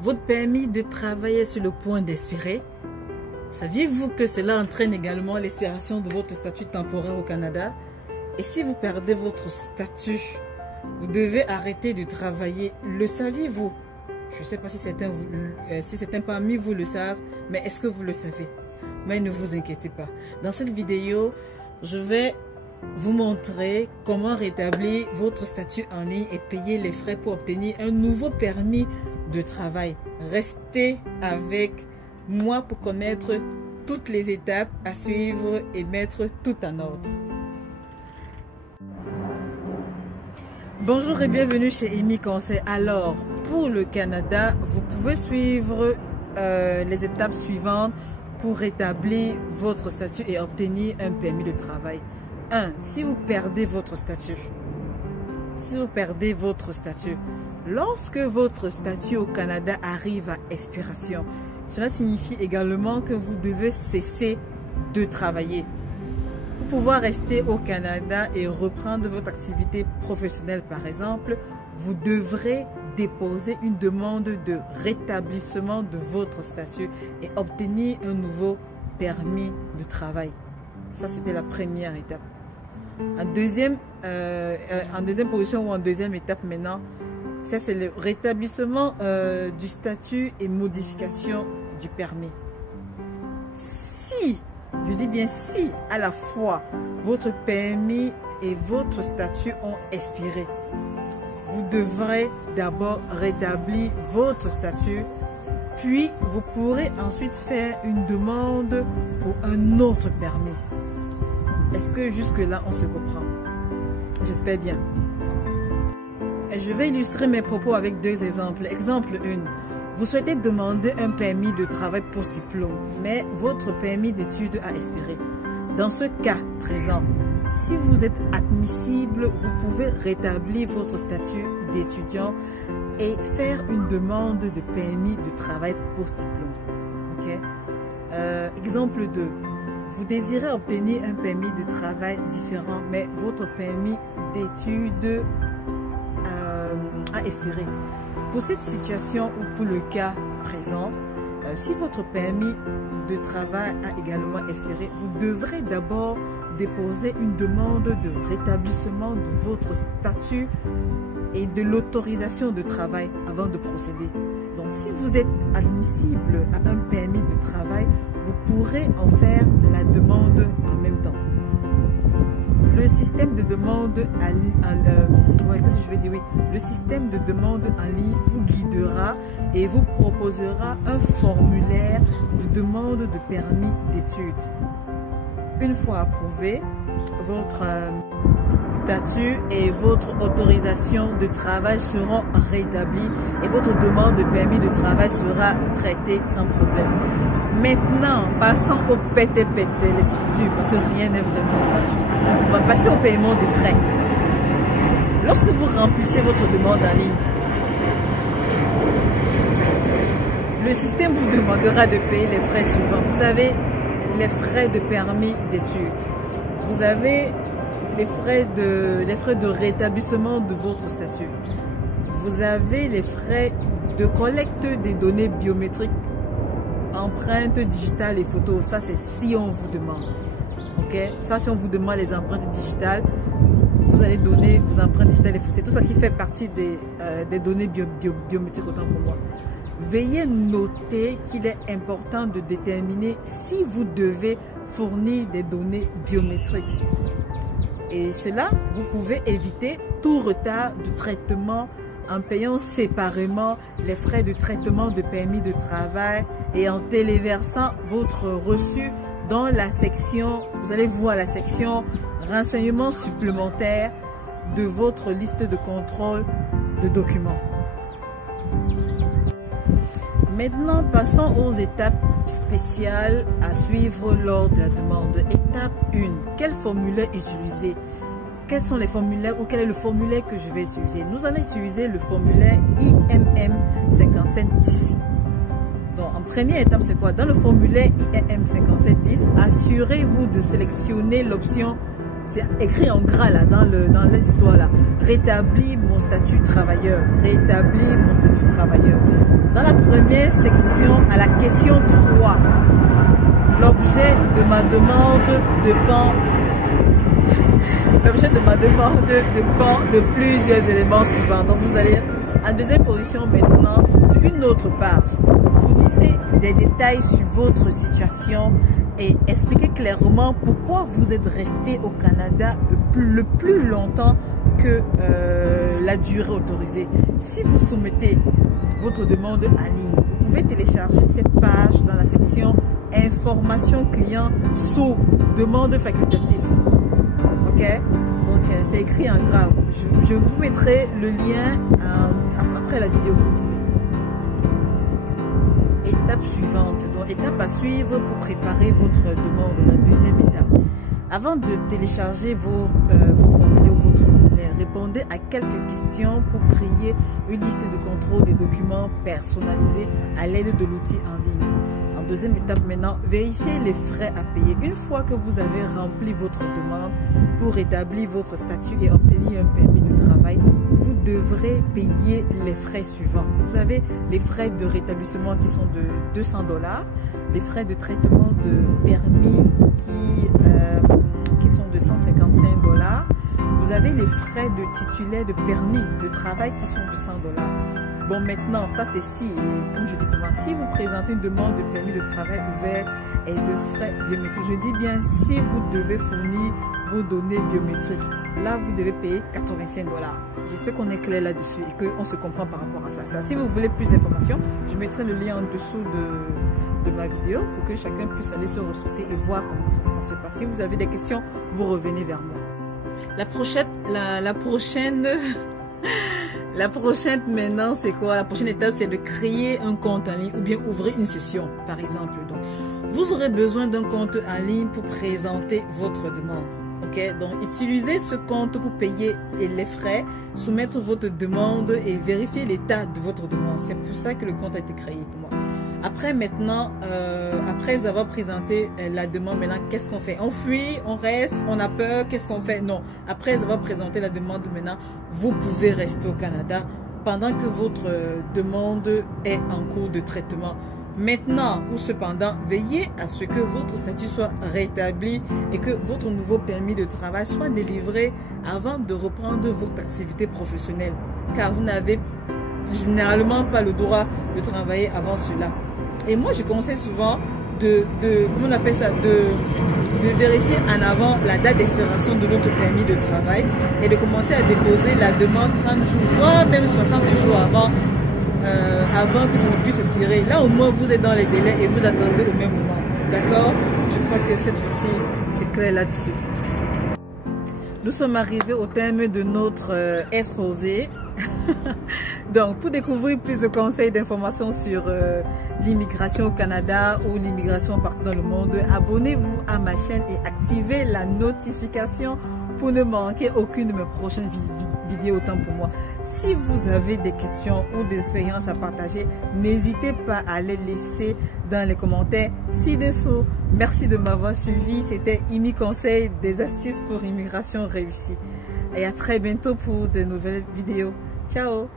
Votre permis de travailler est sur le point d'expirer. Saviez-vous que cela entraîne également l'expiration de votre statut temporaire au Canada? Et si vous perdez votre statut, vous devez arrêter de travailler. Le saviez-vous? Je ne sais pas si certains parmi vous le savent, mais est-ce que vous le savez? Mais ne vous inquiétez pas. Dans cette vidéo, je vais vous montrer comment rétablir votre statut en ligne et payer les frais pour obtenir un nouveau permis de travail. Restez avec moi pour connaître toutes les étapes à suivre et mettre tout en ordre. Bonjour et bienvenue chez Amy Conseil. Alors, pour le Canada, vous pouvez suivre les étapes suivantes pour rétablir votre statut et obtenir un permis de travail. 1. Si vous perdez votre statut. Lorsque votre statut au Canada arrive à expiration, cela signifie également que vous devez cesser de travailler. Pour pouvoir rester au Canada et reprendre votre activité professionnelle par exemple, vous devrez déposer une demande de rétablissement de votre statut et obtenir un nouveau permis de travail. Ça, c'était la première étape. En deuxième position ou en deuxième étape maintenant, ça c'est le rétablissement du statut et modification du permis. Si, je dis bien si, à la fois votre permis et votre statut ont expiré, vous devrez d'abord rétablir votre statut, puis vous pourrez ensuite faire une demande pour un autre permis. Est-ce que jusque-là on se comprend? J'espère bien. Je vais illustrer mes propos avec deux exemples. Exemple 1. Vous souhaitez demander un permis de travail post-diplôme, mais votre permis d'études a expiré. Dans ce cas présent, si vous êtes admissible, vous pouvez rétablir votre statut d'étudiant et faire une demande de permis de travail post-diplôme. Okay? Exemple 2. Vous désirez obtenir un permis de travail différent, mais votre permis d'études a expiré. Pour cette situation ou pour le cas présent, si votre permis de travail a également expiré, vous devrez d'abord déposer une demande de rétablissement de votre statut et de l'autorisation de travail avant de procéder. Donc, si vous êtes admissible à un permis de travail, vous pourrez en faire la demande en même temps. Le système de demande le système de demande en ligne vous guidera et vous proposera un formulaire de demande de permis d'études. Une fois approuvé, votre statut et votre autorisation de travail seront rétablis et votre demande de permis de travail sera traitée sans problème. Maintenant, passons au PTPT, les structures, parce que rien n'est vraiment gratuit. On va passer au paiement des frais. Lorsque vous remplissez votre demande en ligne, le système vous demandera de payer les frais suivants. Vous avez les frais de permis d'études. Vous avez les frais de rétablissement de votre statut. Vous avez les frais de collecte des données biométriques, empreintes digitales et photos. Ça, c'est si on vous demande. Ok? Ça, si on vous demande les empreintes digitales, vous allez donner vos empreintes digitales et photos. C'est tout ça qui fait partie des données biométriques, autant pour moi. Veuillez noter qu'il est important de déterminer si vous devez fournir des données biométriques. Et cela, vous pouvez éviter tout retard de traitement en payant séparément les frais de traitement de permis de travail et en téléversant votre reçu dans la section, vous allez voir la section renseignements supplémentaires de votre liste de contrôle de documents. Maintenant, passons aux étapes spéciales à suivre lors de la demande. Étape 1. Quel formulaire utiliser? Quels sont les formulaires ou quel est le formulaire que je vais utiliser? Nous allons utiliser le formulaire IMM 5710. Donc, en première étape, c'est quoi? Dans le formulaire IMM 5710, assurez-vous de sélectionner l'option, c'est écrit en gras là, dans les histoires là, rétablir mon statut travailleur. Rétablir mon statut travailleur. Dans la première section, à la question 3, l'objet de ma demande dépend de plusieurs éléments suivants. Donc vous allez en deuxième position maintenant sur une autre page. Fournissez des détails sur votre situation et expliquez clairement pourquoi vous êtes resté au Canada le plus longtemps que la durée autorisée. Si vous soumettez votre demande en ligne, vous pouvez télécharger cette page dans la section information client sous demande facultative. Ok, donc c'est écrit en gras. Je vous mettrai le lien après la vidéo si vous voulez. Étape suivante, donc étape à suivre pour préparer votre demande, la deuxième étape. Avant de télécharger vos formulaires ou votre formulaire, répondez à quelques questions pour créer une liste de contrôle des documents personnalisés à l'aide de l'outil en ligne. En deuxième étape maintenant, vérifiez les frais à payer. Une fois que vous avez rempli votre demande pour établir votre statut et obtenir un permis de travail, vous devrez payer les frais suivants. Vous avez les frais de rétablissement qui sont de 200 $, les frais de traitement de permis qui sont de 155 $. Vous avez les frais de titulaire de permis de travail qui sont de 100 $. Bon, maintenant, ça c'est si, comme je dis souvent, si vous présentez une demande de permis de travail ouvert et de frais biométriques, je dis bien si vous devez fournir vos données biométriques, là vous devez payer 85 $. J'espère qu'on est clair là-dessus et qu'on se comprend par rapport à ça. Si vous voulez plus d'informations, je mettrai le lien en dessous de ma vidéo pour que chacun puisse aller se ressourcer et voir comment ça se passe. Si vous avez des questions, vous revenez vers moi. La prochaine maintenant, c'est quoi? La prochaine étape, c'est de créer un compte en ligne ou bien ouvrir une session, par exemple. Donc, vous aurez besoin d'un compte en ligne pour présenter votre demande. Ok, donc utilisez ce compte pour payer les frais, soumettre votre demande et vérifier l'état de votre demande. C'est pour ça que le compte a été créé pour moi. Après maintenant, après avoir présenté la demande, maintenant qu'est-ce qu'on fait? On fuit, on reste, on a peur, qu'est-ce qu'on fait? Non. Après avoir présenté la demande, maintenant vous pouvez rester au Canada pendant que votre demande est en cours de traitement. Maintenant ou cependant, veillez à ce que votre statut soit rétabli et que votre nouveau permis de travail soit délivré avant de reprendre votre activité professionnelle, car vous n'avez généralement pas le droit de travailler avant cela. Et moi, je conseille souvent comment on appelle ça, de vérifier en avant la date d'expiration de notre permis de travail et de commencer à déposer la demande 30 jours, voire même 60 jours avant que ça ne puisse expirer. Là, au moins, vous êtes dans les délais et vous attendez au même moment. D'accord? Je crois que cette fois-ci, c'est clair là-dessus. Nous sommes arrivés au terme de notre exposé. Donc, pour découvrir plus de conseils, d'informations sur l'immigration au Canada ou l'immigration partout dans le monde, abonnez-vous à ma chaîne et activez la notification pour ne manquer aucune de mes prochaines vidéos, autant pour moi. Si vous avez des questions ou des expériences à partager, n'hésitez pas à les laisser dans les commentaires ci-dessous. Merci de m'avoir suivi. C'était Imi Conseil, des astuces pour immigration réussie. Et à très bientôt pour de nouvelles vidéos. Ciao!